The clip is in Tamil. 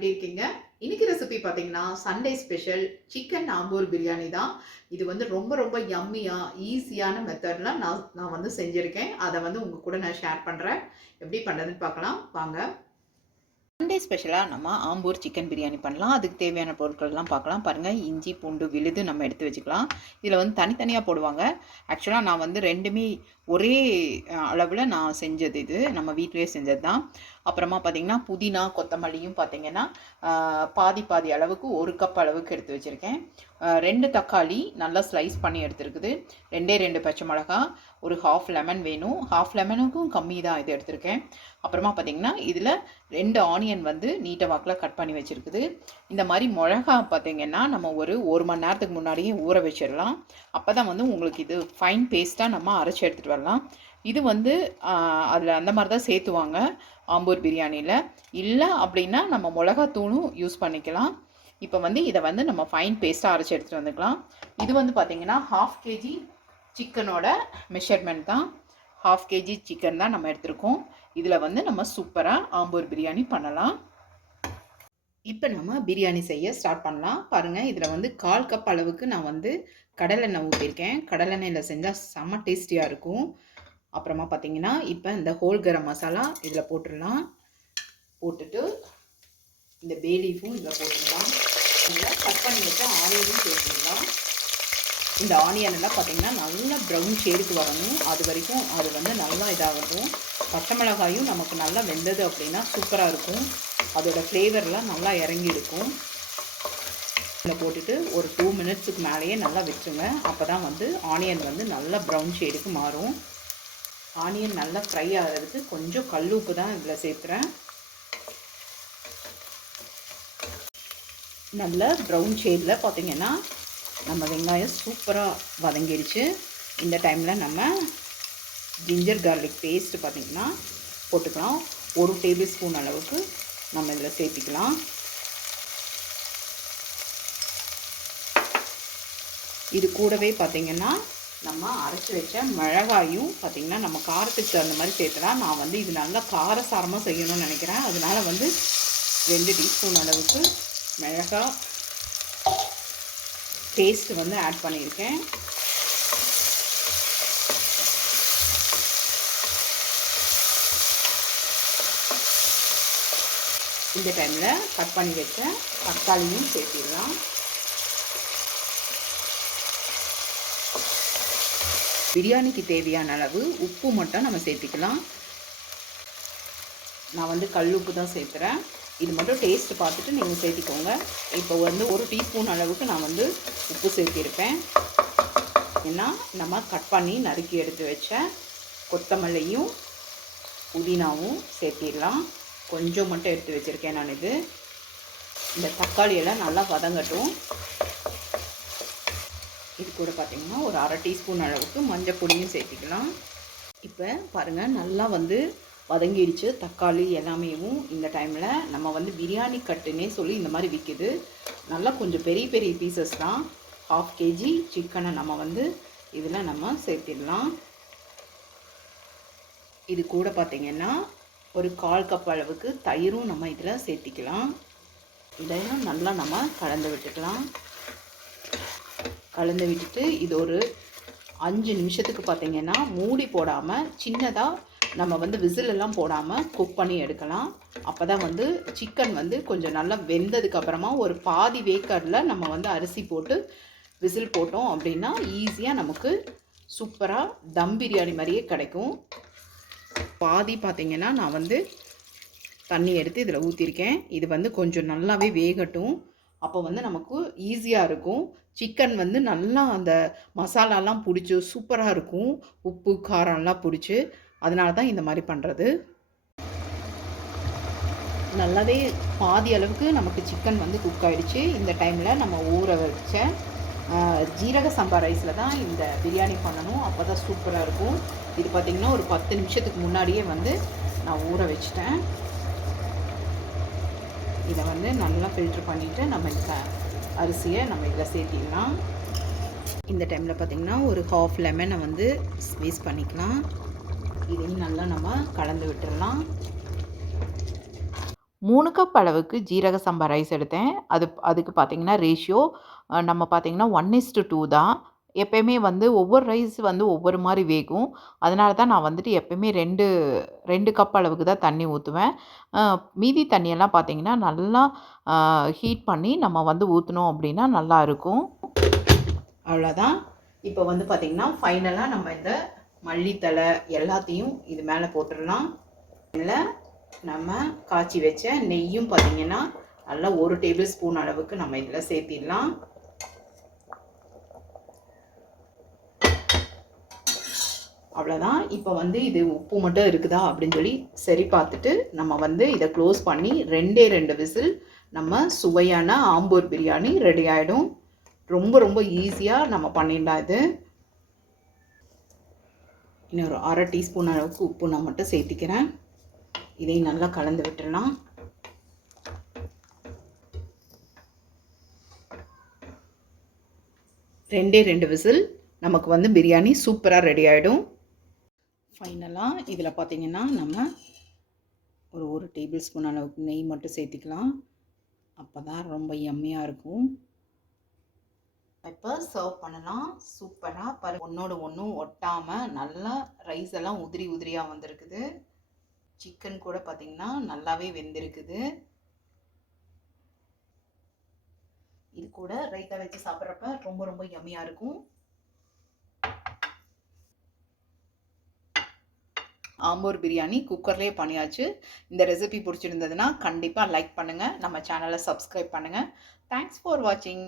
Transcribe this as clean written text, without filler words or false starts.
எப்படி இருக்கீங்க? இன்னைக்கு ரெசிபி பார்த்தீங்கன்னா Sunday special chicken Ambur biryani தான். இது வந்து ரொம்ப ரொம்ப யம்மியா ஈஸியான மெத்தட்ல நான் வந்து செஞ்சிருக்கேன். அதை வந்து உங்க கூட நான் ஷேர் பண்றேன். எப்படி பண்றதுன்னு பார்க்கலாம் வாங்க. சண்டே ஸ்பெஷலாக நம்ம ஆம்பூர் சிக்கன் பிரியாணி பண்ணலாம். அதுக்கு தேவையான பொருட்கள்லாம் பார்க்கலாம். பாருங்கள், இஞ்சி பூண்டு விழுது நம்ம எடுத்து வச்சுக்கலாம். இதில் வந்து தனித்தனியாக போடுவாங்க. ஆக்சுவலாக நான் வந்து ரெண்டுமே ஒரே அளவில் நான் செஞ்சது, இது நம்ம வீட்டிலே செஞ்சது தான். அப்புறமா பார்த்திங்கன்னா புதினா கொத்தமல்லியும் பார்த்திங்கன்னா பாதி பாதி அளவுக்கு 1 கப் அளவுக்கு எடுத்து வச்சுருக்கேன். 2 தக்காளி நல்லா ஸ்லைஸ் பண்ணி எடுத்துருக்குது. 2 பச்சை மிளகா, ஒரு ஹாஃப் லெமன் வேணும். ஹாஃப் லெமனுக்கும் கம்மி தான் இது எடுத்திருக்கேன். அப்புறமா பார்த்திங்கன்னா இதில் 2 ஆனியன் வந்து நீட்ட வாக்கில் கட் பண்ணி வச்சுருக்குது. இந்த மாதிரி மிளகா பார்த்திங்கன்னா நம்ம ஒரு மணி நேரத்துக்கு முன்னாடியே ஊற வச்சிடலாம். அப்போ தான் வந்து உங்களுக்கு இது ஃபைன் பேஸ்ட்டாக நம்ம அரைச்சி எடுத்துகிட்டு வரலாம். இது வந்து அதில் அந்த மாதிரி தான் சேர்த்துவாங்க ஆம்பூர் பிரியாணியில். இல்லை அப்படின்னா நம்ம மிளகாத்தூளும் யூஸ் பண்ணிக்கலாம். இப்போ வந்து இதை வந்து நம்ம ஃபைன் பேஸ்ட்டாக அரைச்சி எடுத்துகிட்டு வந்துக்கலாம். இது வந்து பார்த்திங்கன்னா 1/2 kg சிக்கனோட மெஷர்மெண்ட் தான். 1/2 kg சிக்கன் தான் நம்ம எடுத்துருக்கோம். இதில் வந்து நம்ம சூப்பராக ஆம்பூர் பிரியாணி பண்ணலாம். இப்போ நம்ம பிரியாணி செய்ய ஸ்டார்ட் பண்ணலாம். பாருங்கள், இதில் வந்து 1/4 கப் அளவுக்கு நான் வந்து கடலெண்ணெய் ஊற்றிருக்கேன். கடலெண்ணெயில் செஞ்சால் செம்ம டேஸ்டியாக இருக்கும். அப்புறமா பார்த்திங்கன்னா இப்போ இந்த ஹோல் கரம் மசாலா இதில் போட்டுடலாம். போட்டுட்டு இந்த பே லீஃபும் இதில் போட்டுடலாம். இதில் கட் பண்ணி வச்ச ஆனியனும் சேர்த்துடலாம். இந்த ஆனியன் எல்லாம் பார்த்திங்கன்னா நல்லா ப்ரௌன் ஷேடுக்கு வரணும். அது வரைக்கும் அது வந்து நல்லா இதாகட்டும். பச்சை மிளகாயும் நமக்கு நல்லா வெந்தது அப்படின்னா சூப்பராக இருக்கும். அதோடய ஃப்ளேவர்லாம் நல்லா இறங்கி இருக்கும். இதில் போட்டுட்டு ஒரு 2 மினிட்ஸுக்கு மேலேயே நல்லா வச்சுங்க. அப்போ தான் வந்து ஆனியன் வந்து நல்லா ப்ரௌன் ஷேடுக்கு மாறும். ஆனியன் நல்லா ஃப்ரை ஆகிறதுக்கு கொஞ்சம் கல் உப்பு தான் இதில் சேர்த்துறேன். நல்ல ப்ரௌன் ஷேடில் பார்த்திங்கன்னா நம்ம வெங்காயம் சூப்பராக வதங்கிடுச்சு. இந்த டைமில் நம்ம ஜிஞ்சர் கார்லிக் பேஸ்ட்டு பார்த்திங்கன்னா போட்டுக்கலாம். 1 டேபிள் ஸ்பூன் அளவுக்கு நம்ம இதில் சேர்த்திக்கலாம். இது கூடவே பார்த்திங்கன்னா நம்ம அரைச்சி வச்ச மிளகாயும் பார்த்திங்கன்னா நம்ம காரத்துக்கு தகுந்த மாதிரி சேர்த்துலாம். நான் வந்து இது நல்லா காரசாரமாக செய்யணும்னு நினைக்கிறேன். அதனால வந்து 2 டீஸ்பூன் அளவுக்கு மிளகாய் பேஸ்ட் வந்து ஆட் பண்ணியிருக்கேன். இந்த டைமில் கட் பண்ணி வச்ச தக்காளியும் சேர்த்திடலாம். பிரியாணிக்கு தேவையான அளவு உப்பு மட்டும் நம்ம சேர்த்திக்கலாம். நான் வந்து கல் உப்பு தான் சேர்த்துறேன். இது மட்டும் டேஸ்ட் பார்த்துட்டு நீங்கள் சேர்த்திக்கோங்க. இப்போ வந்து 1 டீஸ்பூன் அளவுக்கு நான் வந்து உப்பு சேர்த்திருப்பேன். ஏன்னா நம்ம கட் பண்ணி நறுக்கி எடுத்து வச்ச கொத்தமல்லியும் புதினாவும் சேர்த்திடலாம். கொஞ்சம் மட்டும் எடுத்து வச்சுருக்கேன் நான். இந்த தக்காளியெல்லாம் நல்லா வதங்கட்டும். இது கூட பார்த்திங்கன்னா ஒரு 1/2 டீஸ்பூன் அளவுக்கு மஞ்சள் பொடியும் சேர்த்திக்கலாம். இப்போ பாருங்கள், நல்லா வந்து வதங்கிடுச்சு தக்காளி எல்லாமேவும். இந்த டைமில் நம்ம வந்து பிரியாணி கட்டுன்னே சொல்லி இந்த மாதிரி விற்கிது. நல்லா கொஞ்சம் பெரிய பெரிய பீசஸ் தான். 1/2 kg சிக்கனை நம்ம வந்து இதில் நம்ம சேர்த்திடலாம். இது கூட பார்த்திங்கன்னா ஒரு 1/4 கப் அளவுக்கு தயிரும் நம்ம இதில் சேர்த்திக்கலாம். இதையும் நல்லா நம்ம கலந்து விட்டுக்கலாம். கலந்து விட்டுட்டு இது ஒரு 5 நிமிஷத்துக்கு பார்த்திங்கன்னா மூடி போடாமல் சின்னதாக நம்ம வந்து விசிலெல்லாம் போடாமல் குக் பண்ணி எடுக்கலாம். அப்போ தான் வந்து சிக்கன் வந்து கொஞ்சம் நல்லா வெந்ததுக்கப்புறமா ஒரு பாதி வேக்காடில் நம்ம வந்து அரிசி போட்டு விசில் போட்டோம் அப்படின்னா ஈஸியாக நமக்கு சூப்பராக தம் பிரியாணி மாதிரியே கிடைக்கும். பாதி பார்த்திங்கன்னா நான் வந்து தண்ணி எடுத்து இதில் ஊற்றிருக்கேன். இது வந்து கொஞ்சம் நல்லாவே வேகட்டும். அப்போ வந்து நமக்கு ஈஸியாக இருக்கும். சிக்கன் வந்து நல்லா அந்த மசாலாலாம் பிடிச்சி சூப்பராக இருக்கும். உப்பு காரம்லாம் பிடிச்சி. அதனால தான் இந்த மாதிரி பண்ணுறது. நல்லாவே பாதி அளவுக்கு நமக்கு சிக்கன் வந்து குக் ஆகிடுச்சு. இந்த டைமில் நம்ம ஊற வச்ச ஜீரக சம்பா ரைஸில் தான் இந்த பிரியாணி பண்ணணும். அப்போ தான் சூப்பராக இருக்கும். இது பார்த்திங்கன்னா ஒரு 10 நிமிஷத்துக்கு முன்னாடியே வந்து நான் ஊற வச்சிட்டேன். இதை வந்து நல்லா ஃபில்ட்ரு பண்ணிவிட்டு நம்ம இந்த அரிசியை நம்ம இதில் சேர்த்திடலாம். இந்த டைமில் பார்த்திங்கன்னா ஒரு 1/2 லெமனை வந்து ஸ்க்வீஸ் பண்ணிக்கலாம். இதையும் நல்லா நம்ம கலந்து விட்டுடலாம். 3 கப் அளவுக்கு ஜீரக சம்பா ரைஸ் எடுத்தேன். அதுக்கு பார்த்தீங்கன்னா ரேஷியோ நம்ம பார்த்தீங்கன்னா 1:2 தான். எப்பயுமே வந்து ஒவ்வொரு ரைஸ் வந்து ஒவ்வொரு மாரி வேகும். அதனால தான் நான் வந்துட்டு எப்பயுமே 2 கப் அளவுக்கு தான் தண்ணி ஊத்துவேன். அ மீதி தண்ணியெல்லாம் பார்த்தீங்கன்னா, நல்லா ஹீட் பண்ணி நம்ம வந்து ஊத்துனோம் அப்டின்னா நல்லாருக்கும். அவ்வளோதான். இப்போ வந்து பார்த்தீங்கன்னா, ஃபைனலா நம்ம இந்த மல்லித்தழை எல்லாத்தையும் இது மேல போட்டுறலாம். இதில நம்ம காய்ச்சி வச்ச நெய்யும் பார்த்தீங்கன்னா, நல்லா 1 டேபிள் ஸ்பூன் அளவுக்கு நம்ம இதில் சேர்த்திடலாம். அவ்வளோதான். இப்போ வந்து இது உப்பு மட்டும் இருக்குதா அப்படின்னு சொல்லி சரி பார்த்துட்டு, நம்ம வந்து இதை க்ளோஸ் பண்ணி 2 விசில் நம்ம சுவையான ஆம்பூர் பிரியாணி ரெடி ஆகிடும். ரொம்ப ரொம்ப ஈஸியாக நம்ம பண்ணிடலாம் இது. இன்னொரு 1/2 டீஸ்பூன் அளவுக்கு உப்பு நான் மட்டும் சேர்த்திக்கிறேன். இதையும் நல்லா கலந்து விட்டுடலாம். ரெண்டு விசில் நமக்கு வந்து பிரியாணி சூப்பராக ரெடி ஆகிடும். ஃபைனலாக இதில் பார்த்தீங்கன்னா நம்ம ஒரு டேபிள் ஸ்பூன் அளவுக்கு நெய் மட்டும் சேர்த்திக்கலாம். அப்போ தான் ரொம்ப யம்மியாக இருக்கும். இப்போ சர்வ் பண்ணலாம். சூப்பராக ஒன்றோடு ஒன்றும் ஒட்டாமல் நல்லா ரைஸ் எல்லாம் உதிரி உதிரியாக வந்திருக்குது. சிக்கன் கூட பார்த்தீங்கன்னா நல்லாவே வெந்திருக்குது. இது கூட ரைத்தா வச்சு சாப்பிட்றப்ப ரொம்ப ரொம்ப யம்மியாக இருக்கும். ஆம்பூர் பிரியாணி குக்கர்லேயே பண்ணியாச்சு. இந்த ரெசிபி பிடிச்சிருந்ததுன்னா கண்டிப்பாக லைக் பண்ணுங்கள். நம்ம சேனலை சப்ஸ்கிரைப் பண்ணுங்கள். தேங்க்ஸ் ஃபார் வாட்சிங்.